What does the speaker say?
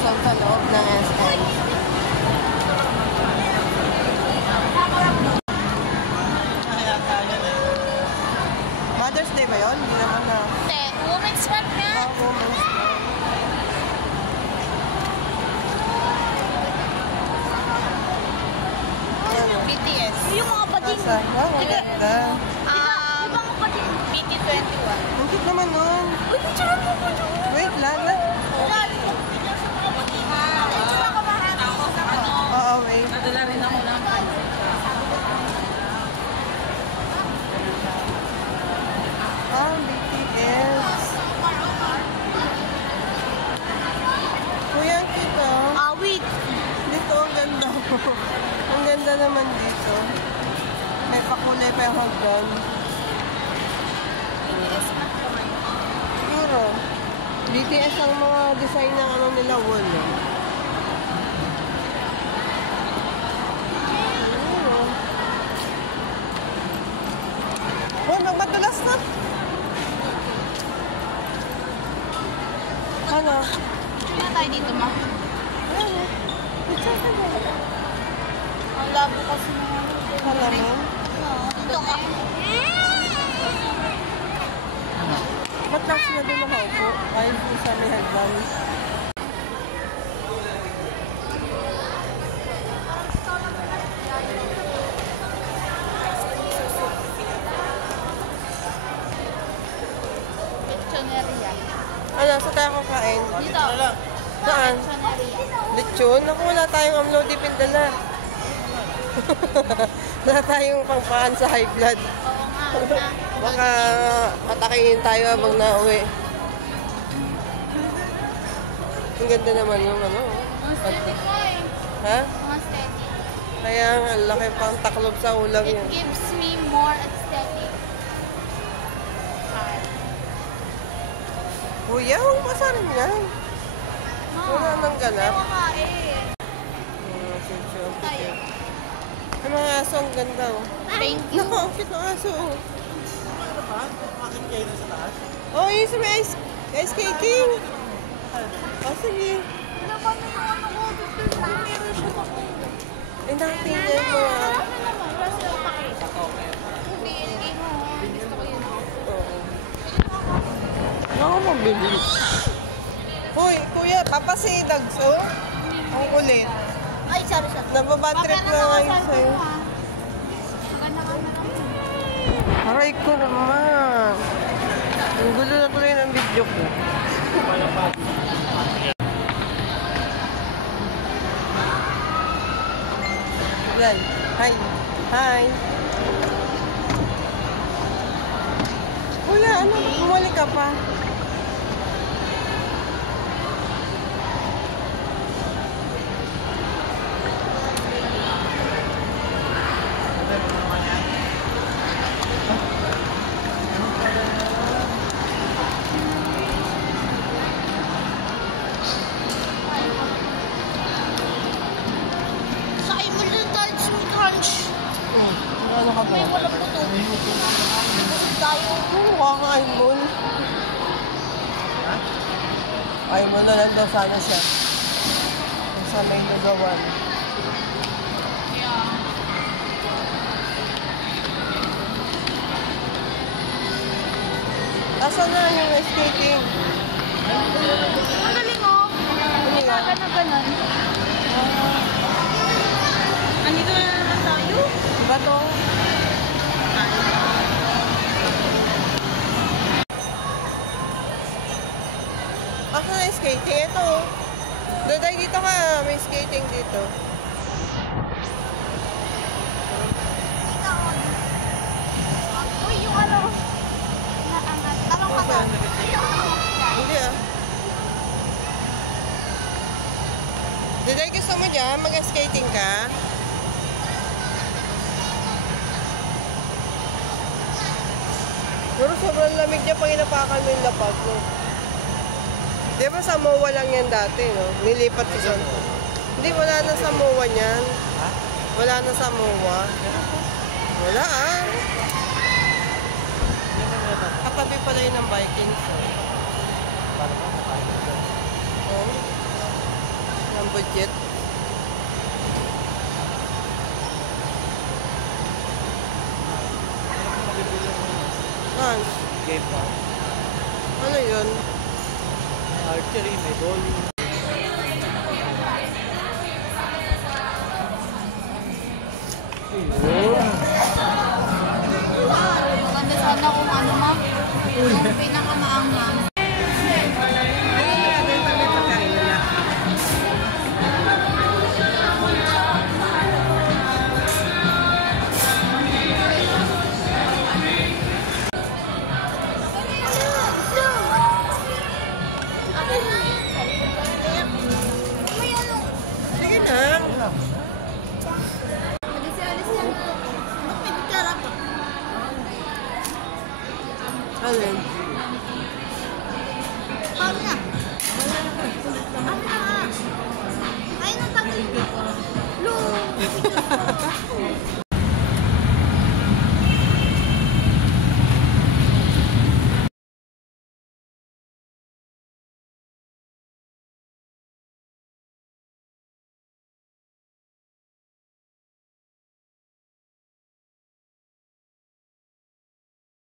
Quezon sa loob ng SM. Mother's Day ba yun? Hindi naman na. Women's Month nga. Women's Month. BTS. Yung mga bading. Maganda. Ibang bading. BT21. Bakit naman nun? Uy, picture mo ko dyan. Wait lang. Oo, wait. Nadala rin ako ng BTS. Kuya, ang cute ah. Wait. Dito, ang ganda. Ang ganda naman dito. May pakulay pa yung hagdan. BTS na naman. Siguro. BTS ang mga design ng ano nila, wool. Oh, nagmatulas na. Ano? Sino tayo dito, ma? Ano? Picture ka ba? Ang labo kasi mga Salamin? dito ka. Ba't lang sila doon nakaupo? Kahit po sa may hagdan. Lechoneria. Ano, sa tayo kakain? Dito. Saan? Lechoneria. Lechon? Naku, wala tayong amlodi pindala. Wala tayong pangpaan sa high blood. Oo nga. Baka atakihin tayo habang nauwi. Ang ganda naman yung ano. Ang aesthetic mo eh. Ha? Ang aesthetic. Kaya ang laki pang taklob sa ulam It yan. gives me more aesthetic. Kuya, huwag masarin yan. Wala nang ganap. Ewan nga eh. Tayo. Ang mga aso, ang ganda oh. Thank you. Naku, ang cute ng aso oh. Ano ba? Bakit kayo na sa taas? Oh, yun sa may ice skating. Oh, sige. Ano ba na yung ano ko? Meron siya ako. Eh, natin yan mga... Ano naman? Wala silang pakita. Hindi, ilagay mo. Gusto ko yun. Oo. Ako mabili. Hoy, kuya, papasidags oh. Ang kulit. Ay, sorry. Nababad trip na ngayon sa'yo. Maganda ka na lang. Aray ko naman. Ang gulo na tuloy ng video ko. Yan. Hi. Hi. Kuya, ano? Bumalik ka pa. Kain mo lang dahil sweet crunch. Ano ka ba? May walang puto. Busog tayo. Ano kakain mo? Ay mo na lang daw sana siya. Kung sa may lugawan. Asan na yung skating? Ang galing oh. Hindi ka ganon. Andito na naman tayo. Diba to? Asan na yung skating? Ito. Daday dito ka. May skating dito. Uy, yung ano. Naangat. Tanong ka ba? Hindi ah. Daday, gusto mo dyan? Mag-skating ka? Pero sobrang lamig niya pag inapakan mo yung lapag mo. Di ba sa MOA lang yan dati, no? Nilipat sa Santo. Hindi, wala na sa MOA niyan. Wala na sa MOA. Wala ah. Katabi pala yun ng Vikings. Oh. budget. Saan? Game pa. Ano yun? May archery, may bowling.